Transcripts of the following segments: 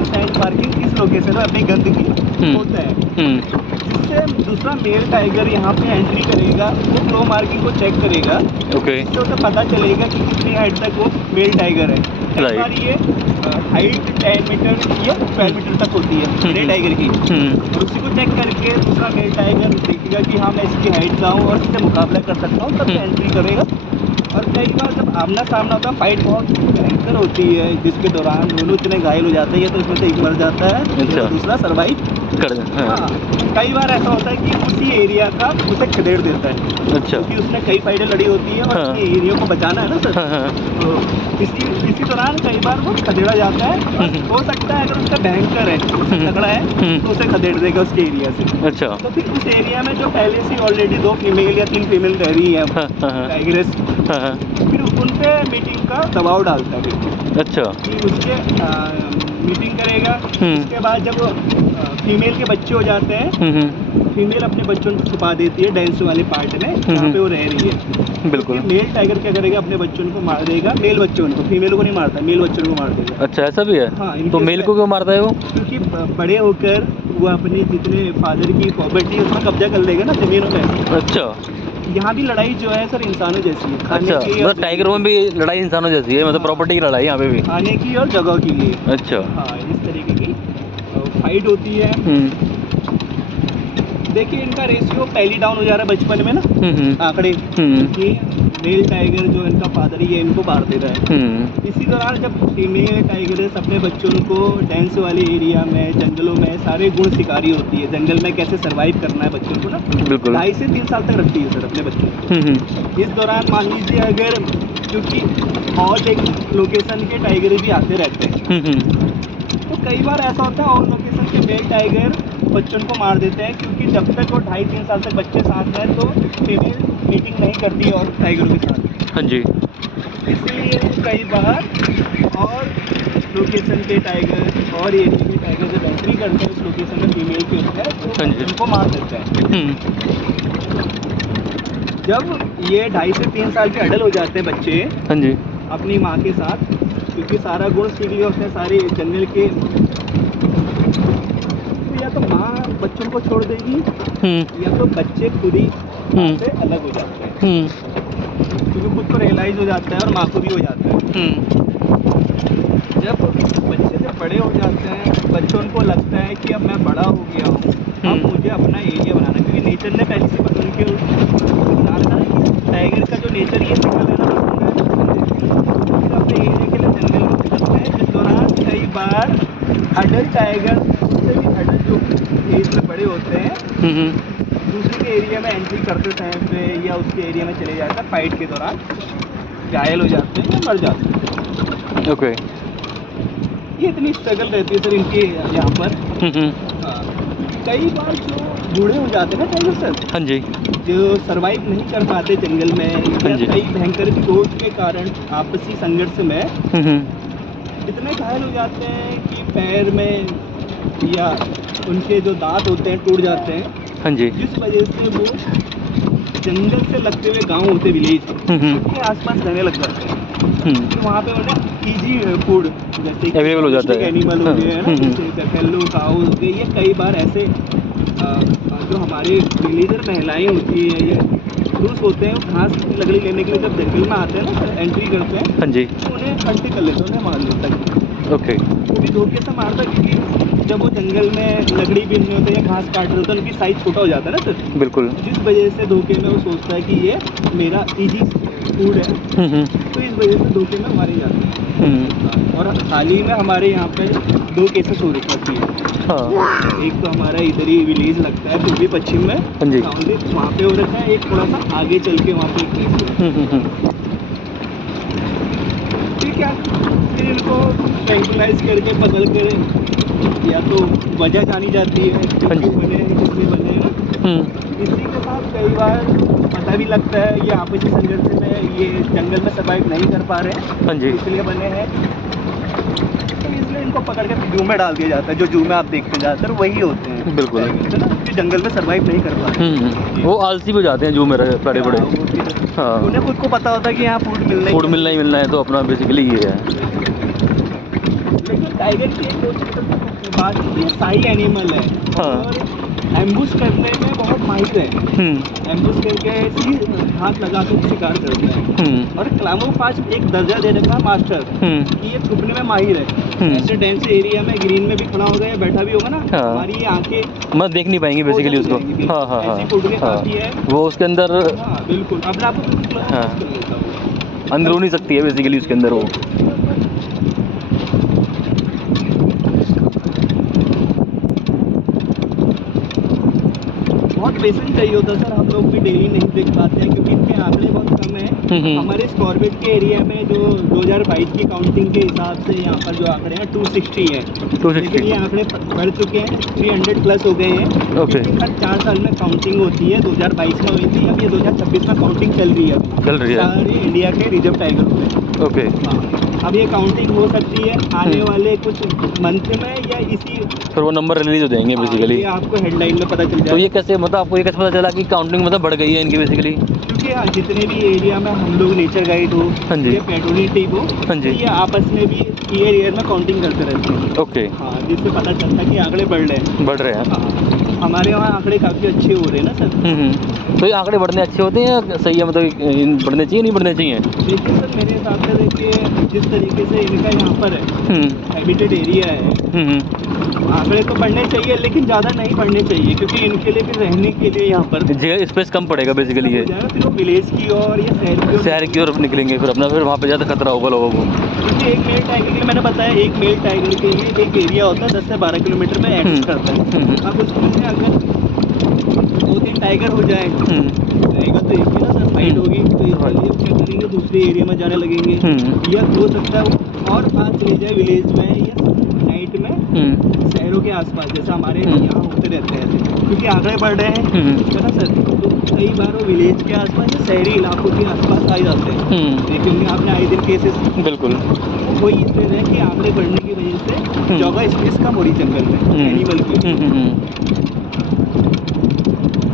और sand parking इस location में अपनी गंदगी होता है। जिससे दूसरा मेल टाइगर यहाँ पे एंट्री करेगा, वो फ्लो मार्किंग को चेक करेगा। ओके। तो उसे पता चलेगा कि कितनी हाइट तक वो मेल टाइगर है। कई बार ये हाइट 10 मीटर या 12 मीटर तक होती है मेल टाइगर की, और उसी को चेक करके दूसरा मेल टाइगर देखेगा कि हाँ मैं इसकी हाइट का हूँ और इससे मुकाबला कर सकता हूँ, तब एंट्री करेगा। और कई बार जब आमना सामना होता है, फाइट बहुत भयंकर होती है, जिसके दौरान दोनों इतने घायल हो जाते हैं, या तो इसमें से एक मर जाता है, अच्छा। दूसरा सर्वाइव कर हाँ। कई बार ऐसा होता है कि उसी एरिया का उसे खदेड़ देता है। अच्छा। क्योंकि उसने कई फाइटें लड़ी होती है और हाँ। ये एरिया को बचाना है ना सर। तो इसी दौरान कई बार वो खदेड़ा जाता है। और हो सकता है अगर उसका भयंकर है, तगड़ा है, तो उसे खदेड़ देगा उसके एरिया से। अच्छा। तो फिर उस एरिया में जो पहले से ऑलरेडी 2 फीमेल या 3 फीमेल रह रही है टाइग्रेस, फिर उन पे मीटिंग का दबाव डालता है फिर। अच्छा। कि उसके मीटिंग करेगा। उसके बाद जब फीमेल के बच्चे हो जाते हैं, फीमेल अपने बच्चों को छुपा देती है डांस वाले पार्ट में जहाँ पे वो रह रही है। बिल्कुल। मेल टाइगर क्या करेगा, अपने बच्चों को मार देगा, मेल बच्चों को, फीमेल को नहीं मारता, मेल बच्चों को मार देगा। अच्छा, ऐसा भी है। हाँ, तो मेल को क्यों मारता है वो? क्योंकि बड़े होकर वो अपनी जितने फादर की प्रॉपर्टी है उसमें कब्जा कर लेगा ना, जमीनों में। अच्छा। यहाँ भी लड़ाई जो है सर इंसानों जैसी है, खाने अच्छा, की। मतलब टाइगर में भी लड़ाई इंसानों जैसी है, मतलब प्रॉपर्टी की लड़ाई यहाँ पे भी, खाने की और जगह की लिए। अच्छा। हाँ, इस तरीके की फाइट होती है। देखिए इनका रेशियो पहली डाउन हो जा रहा है बचपन में ना, आंकड़े कि मेल टाइगर जो इनका फादर ही है इनको मार दे रहा है। इसी दौरान जब फीमेल टाइगर्स अपने बच्चों को डांस वाले एरिया में, जंगलों में सारे गुण सिखारी होती है, जंगल में कैसे सरवाइव करना है बच्चों को ना, बिल्कुल 2.5 से 3 साल तक रखती है सर अपने बच्चों को। इस दौरान मान लीजिए अगर, क्योंकि और एक लोकेशन के टाइगर भी आते रहते हैं, तो कई बार ऐसा होता है और लोकेशन के मेल टाइगर बच्चों को मार देते हैं, क्योंकि जब तक वो 2.5-3 साल तक बच्चे साथ हैं तो फीमेल मीटिंग नहीं करती है और टाइगरों के साथ। हाँ जी। इसलिए कई बार और लोकेशन के टाइगर और एरिया के टाइगर जब एंट्री करते हैं उस लोकेशन में फीमेल के होते हैं तो उनको मार देते हैं। जब ये 2.5 से 3 साल के अडल्ट हो जाते हैं बच्चे, हाँ जी, अपनी माँ के साथ, क्योंकि सारा गुण सीख लिया उसने सारे जंगल के, तो या तो माँ बच्चों को छोड़ देगी या तो बच्चे खुद ही से अलग हो जाते हैं, क्योंकि खुद को रियलाइज हो जाता है और माँ को भी हो जाता है। जब बच्चे जब बड़े हो जाते हैं, बच्चों को लगता है कि अब मैं बड़ा हो गया हूँ, अब मुझे अपना एरिया बनाना, क्योंकि नेचर ने पहले से उनके बता रखा है कि टाइगर का जो नेचर ये सिंगल रहना फिर अपने एरिया के लिए जंगल में निकलते हैं। जिस दौरान कई बार अडल्ट टाइगर उससे भी अडल्ट जो एज में बड़े होते हैं दूसरे के एरिया में एंट्री करते टाइम पे या उसके एरिया में चले जाते हैं, फाइट के दौरान घायल हो जाते हैं या मर जाते हैं। ओके। ये इतनी स्ट्रगल रहती है सर इनके यहाँ पर। हाँ, कई बार जो बूढ़े हो जाते हैं ना टाइगर सर, हाँ जी, जो सरवाइव नहीं कर पाते जंगल में, या कई भयंकर चोट के कारण आपसी संघर्ष में इतने घायल हो जाते हैं कि पैर में या उनके जो दांत होते हैं टूट जाते हैं। हाँ जी। जिस वजह से वो जंगल से लगते हुए गांव होते विलेज उनके आसपास रहने लग जाते हैं। तो वहाँ पे उन्हें इजी फूड जैसे अवेलेबल हो जाता है, एनिमल हो गए हैं ना, जैसे कैफेलो काऊ हो गए, ये कई बार ऐसे जो हमारे विलेजर महिलाएं होती हैं या पुरुष होते हैं, वो घास की लकड़ी लेने के लिए जब जंगल में आते हैं ना, एंट्री करते हैं, हाँ जी, तो उन्हें हंटे कर लेते हैं, उन्हें मार लेता है। ओके। वो भी धोखे से मारता है, क्योंकि जब वो जंगल में लकड़ी बीनने होते हैं या घास काट रहे होते हैं, उनकी साइज छोटा हो जाता है ना सर, बिल्कुल, जिस वजह से धोखे में वो सोचता है कि ये मेरा इजी फूड है, तो इस वजह से धोखे में मारे जाते हैं। और हाल ही में हमारे यहाँ पे 2 केसेस हो रखे हैं। हाँ। एक तो हमारा इधर ही विलेज लगता है पूर्वी पश्चिम में, वहाँ पे हो रखा है, एक थोड़ा सा आगे चल के वहाँ पे एक केस। ठीक है, फिर इनको ट्रैंकुलाइज करके पकड़ कर या तो वजह जानी जाती है क्यों बने हैं, किसने बने हैं। इसी के साथ कई बार पता भी लगता है ये आपसी संघर्ष में ये जंगल में सर्वाइव नहीं कर पा रहे हैं, हाँ जी, इसलिए बने हैं, तो इसलिए इनको पकड़ के जू में डाल दिया जाता है। जो जू में आप देखते हैं ज़्यादातर वही होते हैं, बिल्कुल, है ना, कि जंगल में सर्वाइव नहीं कर पा रहे। वो आलसी भी जाते हैं जू में बड़े बड़े। हाँ, उन्हें खुद को पता होता है कि यहाँ फूड मिलना ही मिलना है, तो अपना बेसिकली ये है। लेकिन टाइगर की एक बात है, शाही एनिमल है हाँ। और एम्बुश करने में बहुत माहिर है। एम्बुश करके ऐसी हाथ लगा के शिकार करता है और क्लामोफाज एक दर्जा दे रखा है मास्टर कि ये छुपने में माहिर है। ऐसे डेंस एरिया में ग्रीन में भी खड़ा होगा या बैठा भी होगा ना, हाँ। हमारी ये आंखें मैं देख नहीं पाएंगी बेसिकली उसको। हाँ हाँ हाँ ऐसी फुटने काफी है। वो उसके अंदर हाँ बिल्कुल। अब मैं आपको बिल्कुल हाँ। कर लेता हूँ। अंदरूनी शक्ति है बेसिकली उसके अंदर वो। बहुत पेशेंस चाहिए होता है सर, हम लोग भी डेली नहीं देख पाते हैं क्योंकि इनके आंकड़े बहुत कम हैं। हमारे स्कॉर्बेट के एरिया में जो 2022 की काउंटिंग के हिसाब से यहाँ पर जो आंकड़े हैं 260 हैं। 260। लेकिन ये आंकड़े बढ़ चुके हैं, 300 प्लस हो गए हैं। ओके। लेकिन हर 4 साल में काउंटिंग होती है। 2022 में हुई थी, अब ये 2026 में काउंटिंग चल रही है। चल रही है। सारे इंडिया के रिजर्व टाइगर में। ओके। हाँ, अब ये काउंटिंग हो सकती है आने वाले कुछ मंथ में या इसी फिर वो नंबर रिलीज हो जाएंगे बेसिकली। ये आपको हेडलाइन में पता चल जाएगा। तो ये कैसे मतलब आपको ये कैसे पता चला कि काउंटिंग मतलब बढ़ गई है इनकी बेसिकली? क्योंकि हाँ, जितने भी एरिया में हम लोग नेचर गाइड हो हाँ जी। या पेट्रोलिंग टीम हो, हाँ जी। ये आपस में भी ईयर में काउंटिंग करते रहते हैं। ओके। हाँ, जिससे पता चलता है कि आंकड़े बढ़ रहे हैं। बढ़ रहे हैं। हाँ, हमारे वहाँ आंकड़े काफ़ी अच्छे हो रहे हैं ना सर। तो ये आंकड़े बढ़ने अच्छे होते हैं या सही है, मतलब बढ़ने चाहिए नहीं बढ़ने चाहिए? देखिए सर, मेरे हिसाब से देखिए जिस तरीके से इनका यहाँ पर है हैबिटेड एरिया है, आंकड़े तो बढ़ने चाहिए लेकिन ज़्यादा नहीं बढ़ने चाहिए क्योंकि इनके लिए फिर रहने के लिए यहाँ पर जगह स्पेस कम पड़ेगा बेसिकली ये। फिर वो विलेज की और या शहर की ओर निकलेंगे फिर अपना, फिर वहाँ पे ज़्यादा खतरा होगा लोगों को। क्योंकि एक मेल टाइगर के लिए मैंने बताया, एक मेल टाइगर के लिए एक एरिया होता है 10 से 12 किलोमीटर में एडजस्ट करता है। अब उसमें अगर 2-3 टाइगर हो जाए, रहेगा तो एक ही ना सर, फाइट होगी तो ये क्या करेंगे, दूसरे एरिया में जाने लगेंगे या हो सकता है वो और पास ले जाए विलेज में या नाइट में शहरों के आसपास, जैसा हमारे यहाँ होते रहते हैं क्योंकि आंकड़े बढ़ रहे हैं है ना सर। तो कई बार वो विलेज के आसपास या शहरी इलाकों के आसपास आ जाते हैं। क्योंकि आपने आए दिन केसेस बिल्कुल वही इसलिए है कि आंकड़े बढ़ने की वजह से जगह स्पेस कम हो रही जंगल में एनिमल की।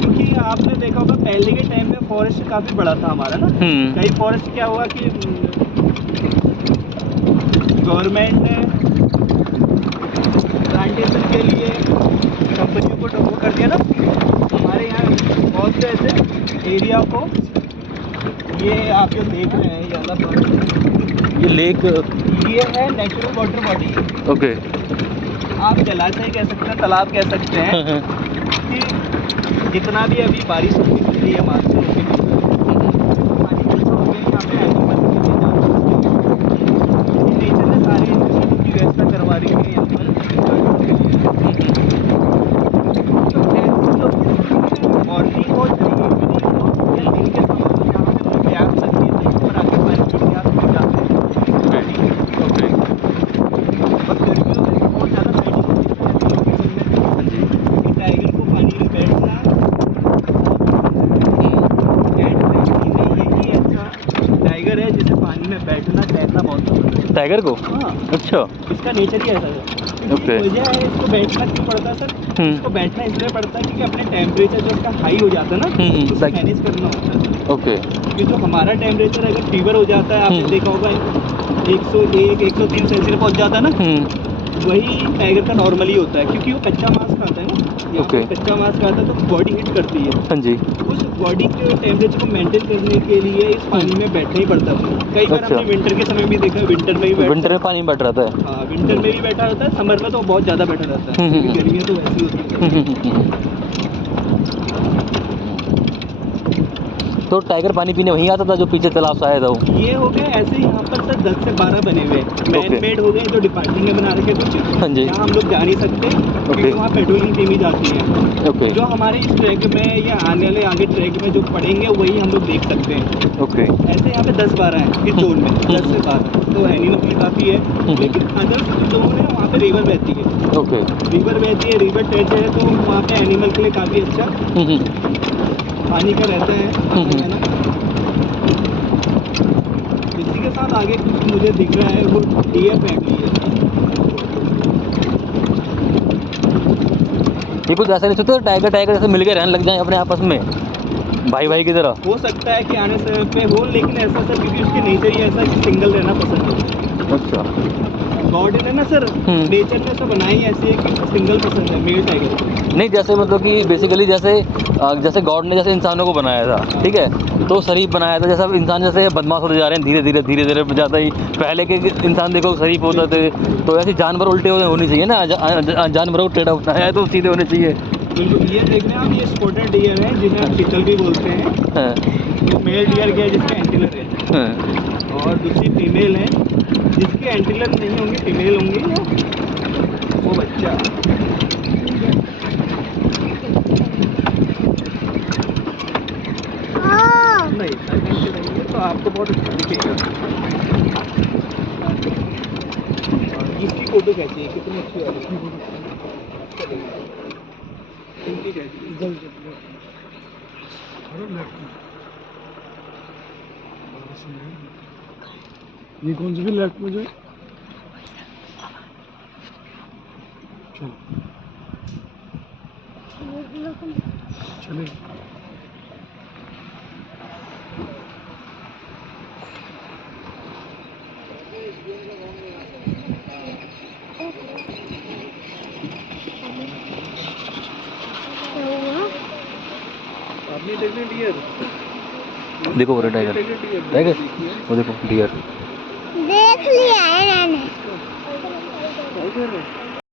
क्योंकि आपने देखा होगा पहले के टाइम में फॉरेस्ट काफी बड़ा था हमारा ना। कई फॉरेस्ट क्या हुआ कि गवर्नमेंट ने प्लांटेशन के लिए कंपनियों को वो कर दिया ना। हमारे यहाँ बहुत से ऐसे एरिया को, ये आप जो देख रहे हैं ये अलग, ये लेक, ये है नेचुरल वाटर बॉडी। ओके। आप जलाशय कह सकते हैं, तालाब कह सकते हैं कि जितना भी अभी बारिश होती है मानसून के पानी जैसा हो गया यहाँ पे एनिमल नेचर ने सारी की व्यवस्था करवा रही है यहाँ पर मॉर्निंग हो चाहे इवनिंग हो या दिन के समय में यहाँ पे कोई प्यास लगती है तो ऊपर आके पानी की प्यास मिल जाते हैं। और गर्मियों में बहुत ज़्यादा फाइटिंग होती है टाइगर को पानी में बैठना यही अच्छा टाइगर है जिसे पानी में बैठना तैरना बहुत पसंद है टाइगर को। हाँ, अच्छा। इसका नेचर ही ऐसा है। ओके। वजह है इसको बैठना क्यों पड़ता है सर, इसको बैठना इसलिए पड़ता है क्योंकि अपने टेम्परेचर जो इसका हाई हो जाता है ना उसको मैनेज करना होता है। ओके। क्योंकि जो हमारा टेम्परेचर अगर फीवर हो जाता है, आपने देखा होगा 101 103 सेल्सियस पहुंच जाता है ना, वही टाइगर का नॉर्मली होता है क्योंकि वो कच्चा मांस खाता है ना। ओके। कच्चा मांस खाता है तो बॉडी हीट करती है। हाँ जी। उस बॉडी के टेम्परेचर को मेंटेन करने के लिए इस पानी में बैठना ही पड़ता है। कई बार अच्छा। हमने विंटर के समय भी देखा, विंटर में भी विंटर में पानी में बैठ रहता है। हाँ, विंटर में भी बैठा रहता है, समर में तो बहुत ज़्यादा बैठा रहता है क्योंकि गर्मियाँ तो वैसी होती है। तो टाइगर पानी पीने वहीं आता था जो पीछे तालाब से आया था वो? ये हो गए ऐसे यहाँ पर सर 10 से 12 बने हुए मैन मेड हो गए जो डिपार्टमेंट में बना रखे कुछ। हाँ जी। यहाँ हम लोग जा नहीं सकते क्योंकि वहाँ पेट्रोलिंग टीम ही जाती है। ओके। जो हमारे इस ट्रैक में या आने वाले आगे ट्रैक में जो पड़ेंगे वही हम लोग देख सकते हैं। ओके। ऐसे यहाँ पे 10-12 हैं इस जोन में, 10 से 12 तो एनिमल के लिए काफ़ी है। लेकिन अदर जोन है वहाँ पे रिवर बहती है। ओके। रिवर बहती है, रिवर टच है तो वहाँ पे एनिमल के लिए काफ़ी अच्छा पानी का रहता है ना। इसी के साथ आगे कुछ मुझे दिख रहा है वो डियर फैमिली है। ये कुछ ऐसा नहीं सोचते टाइगर टाइगर जैसे मिलके रहने लग जाए अपने आपस में भाई भाई की तरह? हो सकता है कि आने समय पे हो, लेकिन ऐसा सर क्योंकि उसके नेचर ही ऐसा कि सिंगल रहना पसंद है। अच्छा। गॉड ने ना सर नेचर ने तो बनाई ऐसी है कि सिंगल पसंद है मेल टाइगर। नहीं, जैसे मतलब कि बेसिकली जैसे गॉड ने जैसे इंसानों को बनाया था, ठीक है, तो शरीफ बनाया था। जैसे अब इंसान जैसे बदमाश होते जा रहे हैं धीरे धीरे ज़्यादा ही। पहले के इंसान देखो शरीफ होते थे, तो ऐसे जानवर उल्टे होने चाहिए ना, जानवरों को टेढ़ा बनाया है तो सीधे होने चाहिए। बिल्कुल, ये देख रहे हैं आप, ये स्पॉटेड डियर है जिन्हें हम चितल भी बोलते हैं। हाँ, ये मेल डियर क्या है जिसके एंटीलर है, हाँ, और दूसरी फीमेल है जिसके एंटीलर नहीं होंगे, फीमेल होंगी वो बच्चा। नहीं साइलेंट से रहेंगे तो आपको बहुत अच्छा दिखेगा। इसकी फोटो कैसी है, कितनी अच्छी आ रही है, इनकी कैसी है? ये कौन सी भी लेफ्ट में जो चले आपने देखने डियर, देखो वो टाइगर, टाइगर, वो देखो डियर। देख लिया है मैंने। टाइगर है।